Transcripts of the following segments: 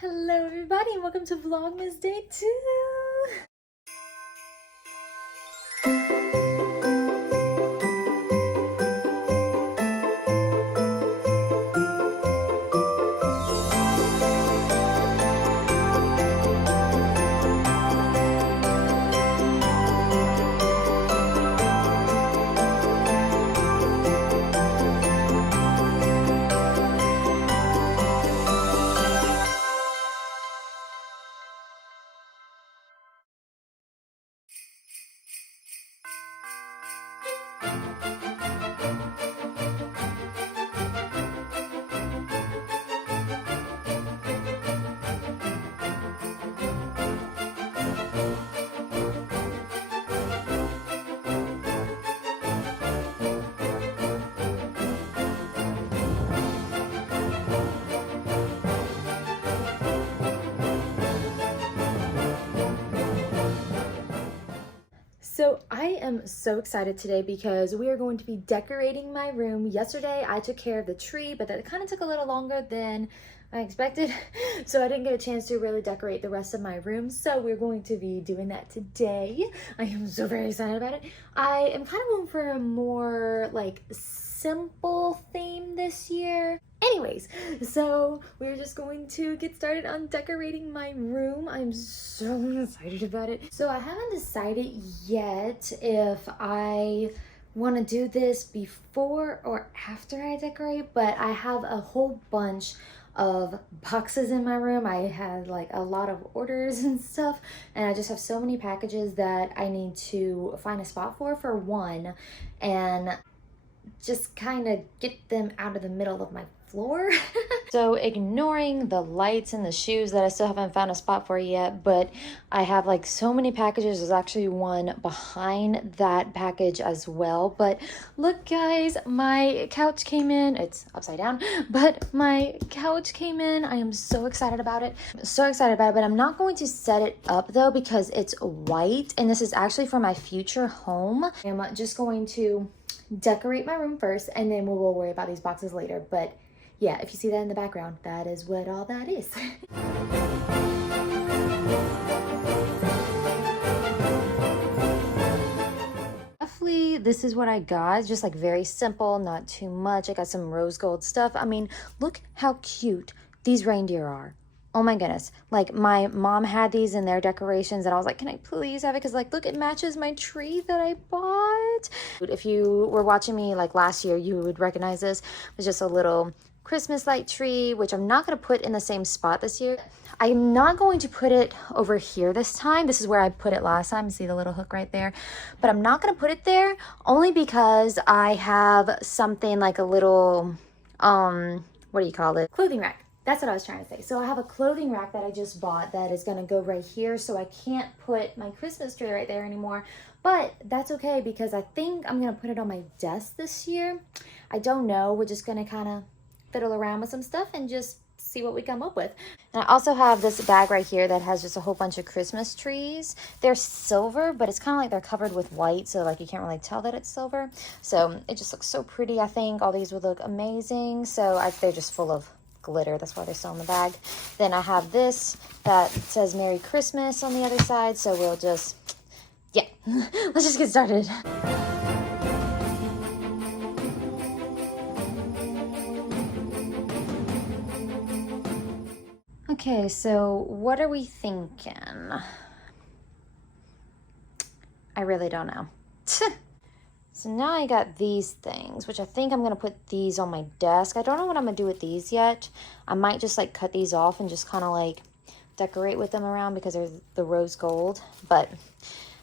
Hello everybody and welcome to Vlogmas Day 2! So I am so excited today because we are going to be decorating my room. Yesterday I took care of the tree, but that kind of took a little longer than I expected. So I didn't get a chance to really decorate the rest of my room. So we're going to be doing that today. I am so very excited about it. I am kind of going for a more like simple theme this year. Anyways, so we're just going to get started on decorating my room. I'm so excited about it. So I haven't decided yet if I want to do this before or after I decorate, but I have a whole bunch of boxes in my room. I had like a lot of orders and stuff, and I just have so many packages that I need to find a spot for one, and just kind of get them out of the middle of my floor. So ignoring the lights and the shoes that I still haven't found a spot for yet, but I have like so many packages. There's actually one behind that package as well. But look guys, my couch came in. It's upside down, but my couch came in. I am so excited about it. So excited about it, but I'm not going to set it up though because it's white and this is actually for my future home. I'm just going to decorate my room first and then we will worry about these boxes later. But yeah, if you see that in the background, that is what all that is. Roughly, this is what I got. It's just like very simple, not too much. I got some rose gold stuff. I mean, look how cute these reindeer are. Oh my goodness. Like my mom had these in their decorations and I was like, can I please have it? Because like, look, it matches my tree that I bought. If you were watching me like last year, you would recognize this. It's just a little Christmas light tree, which I'm not going to put in the same spot this year. I'm not going to put it over here this time. This is where I put it last time. See the little hook right there? But I'm not going to put it there only because I have something like a little, what do you call it? Clothing rack. That's what I was trying to say. So I have a clothing rack that I just bought that is going to go right here. So I can't put my Christmas tree right there anymore. But that's okay because I think I'm going to put it on my desk this year. I don't know. We're just going to kind of fiddle around with some stuff and just see what we come up with. And I also have this bag right here that has just a whole bunch of Christmas trees. They're silver, but it's kind of like they're covered with white, so like you can't really tell that it's silver. So it just looks so pretty. I think all these would look amazing. So they're just full of glitter. That's why they're still in the bag. Then I have this that says Merry Christmas on the other side. So we'll just, yeah, let's just get started. Okay, so what are we thinking? I really don't know. So now I got these things, which I think I'm going to put these on my desk. I don't know what I'm going to do with these yet. I might just like cut these off and just kind of like decorate with them around because they're the rose gold. But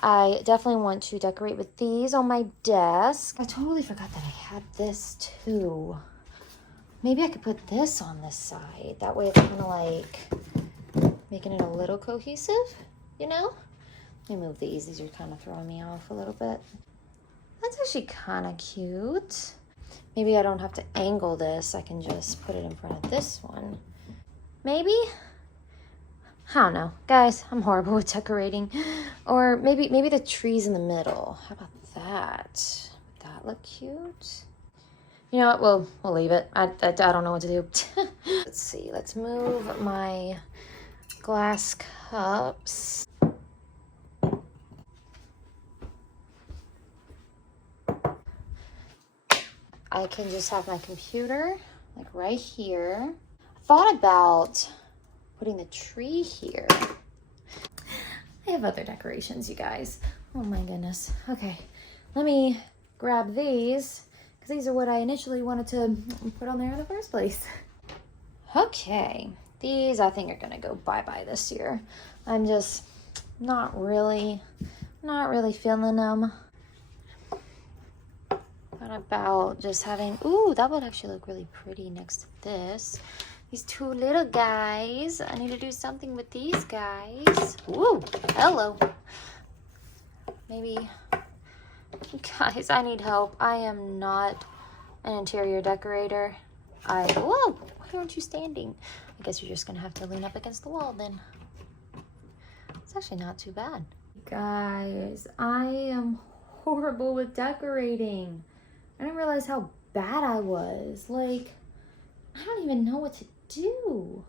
I definitely want to decorate with these on my desk. I totally forgot that I had this too. Maybe I could put this on this side. That way it's kind of like making it a little cohesive, you know? Let me move these. These are kind of throwing me off a little bit. That's actually kind of cute. Maybe I don't have to angle this. I can just put it in front of this one. Maybe? I don't know. Guys, I'm horrible with decorating. Or maybe the tree's in the middle. How about that? Would that look cute? You know what, we'll leave it. I don't know what to do. Let's see, let's move my glass cups. I can just have my computer like right here. I thought about putting the tree here. I have other decorations, you guys. Oh my goodness. Okay, let me grab these because these are what I initially wanted to put on there in the first place. Okay, these I think are gonna go bye-bye this year. I'm just not really feeling them. What about just having, ooh, that would actually look really pretty next to this. These two little guys. I need to do something with these guys. Ooh, hello. Maybe, guys, I need help. I am not an interior decorator. Whoa, why aren't you standing? I guess you're just gonna have to lean up against the wall then. It's actually not too bad. Guys, I am horrible with decorating. I didn't realize how bad I was. Like, I don't even know what to do.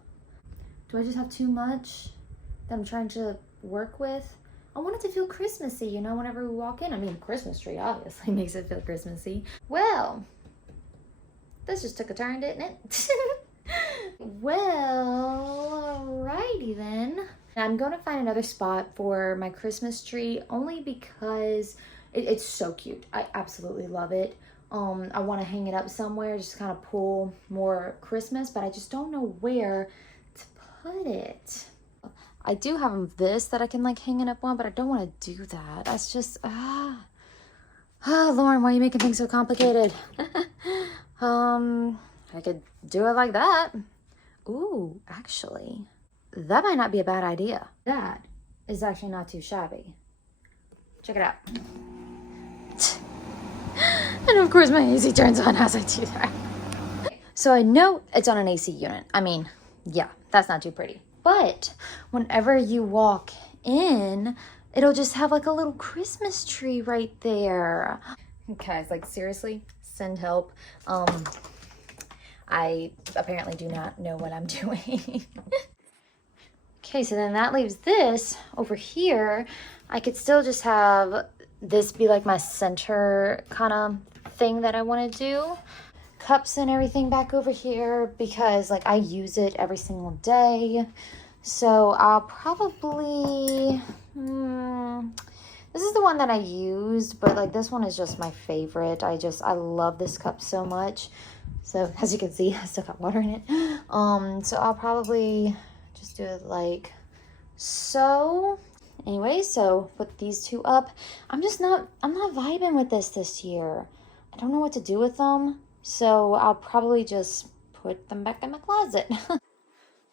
Do I just have too much that I'm trying to work with? I want it to feel Christmassy, you know, whenever we walk in. I mean, Christmas tree obviously makes it feel Christmassy. Well, this just took a turn, didn't it? Well, alrighty then. I'm gonna find another spot for my Christmas tree only because it's so cute. I absolutely love it. I want to hang it up somewhere, just kind of pull more Christmas, but I just don't know where to put it. I do have this that I can like hang it up on, but I don't want to do that. That's just, Lauren, why are you making things so complicated? I could do it like that. Ooh, actually, that might not be a bad idea. That is actually not too shabby. Check it out. And of course my AC turns on as I do that. So I know it's on an AC unit. I mean, yeah, that's not too pretty. But whenever you walk in, it'll just have like a little Christmas tree right there. Guys, like seriously, send help. I apparently do not know what I'm doing. Okay, so then that leaves this over here. I could still just have this be like my center kind of thing that I want to do. Cups and everything back over here because like I use it every single day. So I'll probably, this is the one that I used, but like this one is just my favorite. I love this cup so much. So as you can see, I still got water in it. So I'll probably just do it like so. Anyway, so put these two up. I'm not vibing with this year. I don't know what to do with them. So I'll probably just put them back in my closet.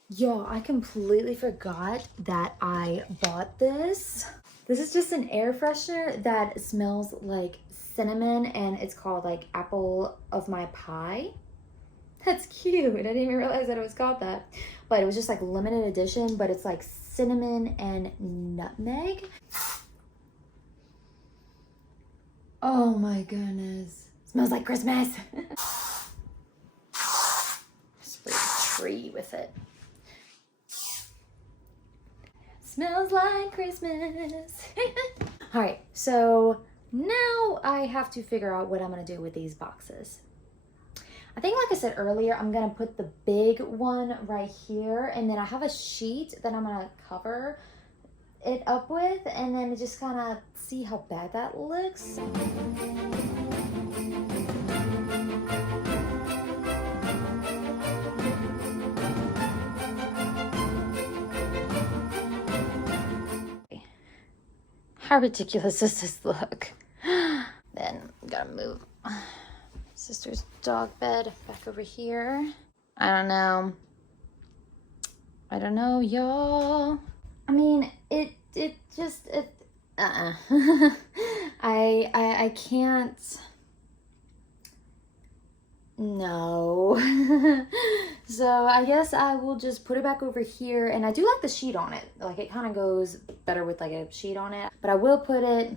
Yo, I completely forgot that I bought this. This is just an air freshener that smells like cinnamon and it's called like apple of my pie. That's cute. I didn't even realize that it was called that. But it was just like limited edition, but it's like cinnamon and nutmeg. Oh my goodness. Smells like Christmas. Spray a tree with it. Smells like Christmas. All right, so now I have to figure out what I'm gonna do with these boxes. I think, like I said earlier, I'm gonna put the big one right here, and then I have a sheet that I'm gonna cover it up with, and then just kind of see how bad that looks. How ridiculous does this look? Then gotta move sister's dog bed back over here. I don't know, y'all. I mean, I can't. No. So I guess I will just put it back over here, and I do like the sheet on it. Like it kind of goes better with like a sheet on it, but I will put it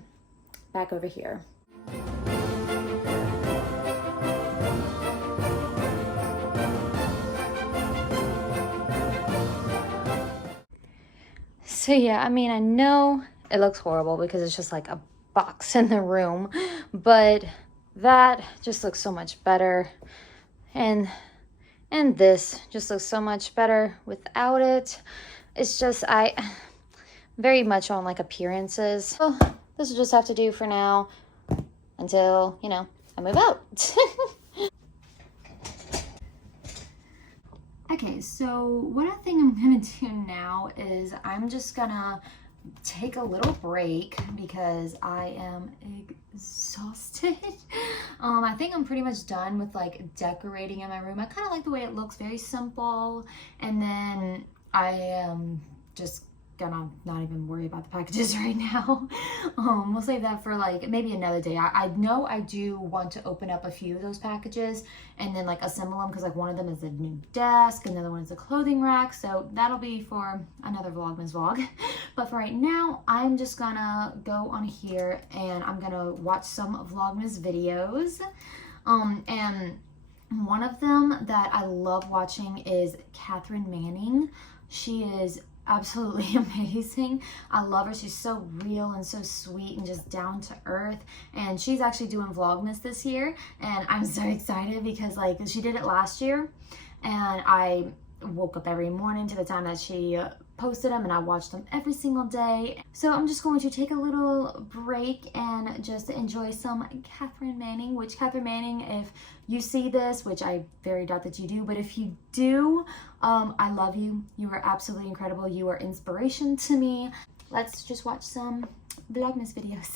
back over here. So yeah, I mean, I know it looks horrible because it's just like a box in the room, but that just looks so much better. And this just looks so much better without it. It's just, I very much on like appearances. So this will just have to do for now until, you know, I move out. Okay, so what I think I'm gonna do now is I'm just gonna take a little break because I am exhausted. I think I'm pretty much done with like decorating in my room. I kind of like the way it looks, very simple. And then I am just gonna not even worry about the packages right now. We'll save that for like maybe another day. I know I do want to open up a few of those packages and then like assemble them because like one of them is a new desk, another one is a clothing rack, so that'll be for another Vlogmas vlog. But for right now, I'm just gonna go on here and I'm gonna watch some Vlogmas videos. And one of them that I love watching is Catherine Manning. She is absolutely amazing. I love her. She's so real and so sweet and just down to earth. And she's actually doing Vlogmas this year. And I'm so excited because like she did it last year. And I woke up every morning to the time that she posted them and I watched them every single day. So I'm just going to take a little break and just enjoy some Catherine Manning, which Catherine Manning, if you see this, which I very doubt that you do, but if you do, I love you. You are absolutely incredible. You are inspiration to me. Let's just watch some Vlogmas videos.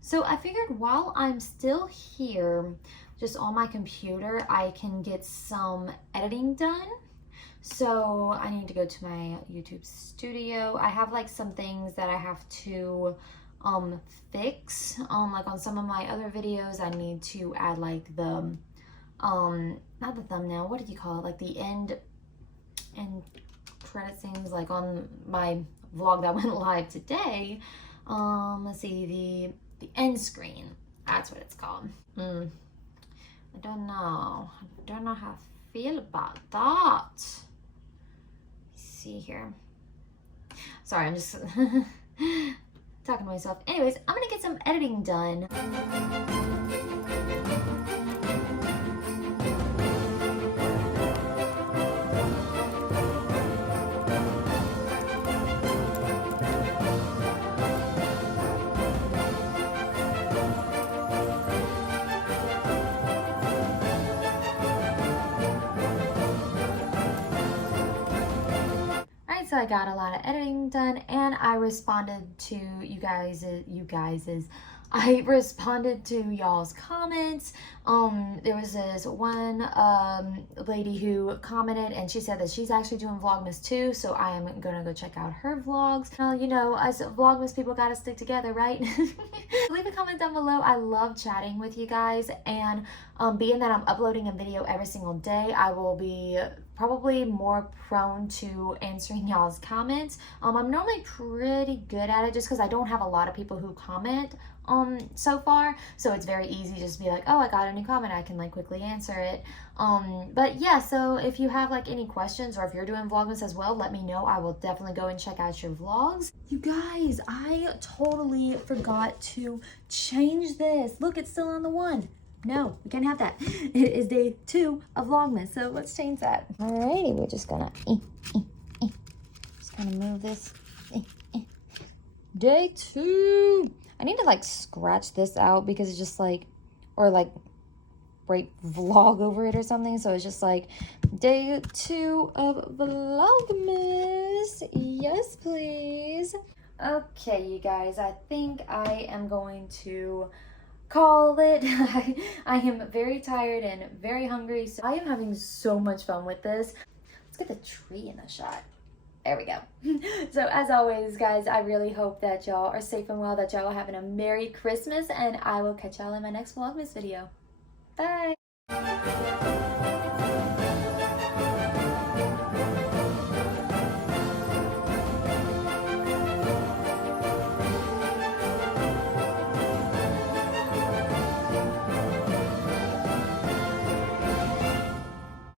So I figured while I'm still here, just on my computer, I can get some editing done. So I need to go to my YouTube studio. I have like some things that I have to fix. Like on some of my other videos, I need to add like the, not the thumbnail, what do you call it? Like the end credit scenes, like on my vlog that went live today. Let's see, the end screen, that's what it's called. I don't know how I feel about that. Let's see here. Sorry, I'm just talking to myself. Anyways, I'm gonna get some editing done. So I got a lot of editing done and I responded to I responded to y'all's comments. There was this one lady who commented and she said that she's actually doing Vlogmas too, so I am gonna go check out her vlogs. Well, you know, as Vlogmas people gotta stick together, right? Leave a comment down below. I love chatting with you guys, and being that I'm uploading a video every single day, I will be probably more prone to answering y'all's comments. I'm normally pretty good at it just because I don't have a lot of people who comment so far, so it's very easy just to be like, oh, I got a new comment, I can like quickly answer it. But yeah, so if you have like any questions or if you're doing Vlogmas as well, let me know. I will definitely go and check out your vlogs. You guys, I totally forgot to change this. Look, it's still on the 1. No, we can't have that. It is day 2 of Vlogmas, so let's change that. Alrighty, we're just gonna just gonna move this. Day 2. I need to like scratch this out because it's just like, or like write vlog over it or something. So it's just like day 2 of Vlogmas. Yes, please. Okay, you guys, I think I am going to call it. I am very tired and very hungry, so I am having so much fun with this. Let's get the tree in the shot. There we go. So as always, guys, I really hope that y'all are safe and well, that y'all are having a Merry Christmas, and I will catch y'all in my next Vlogmas video. Bye!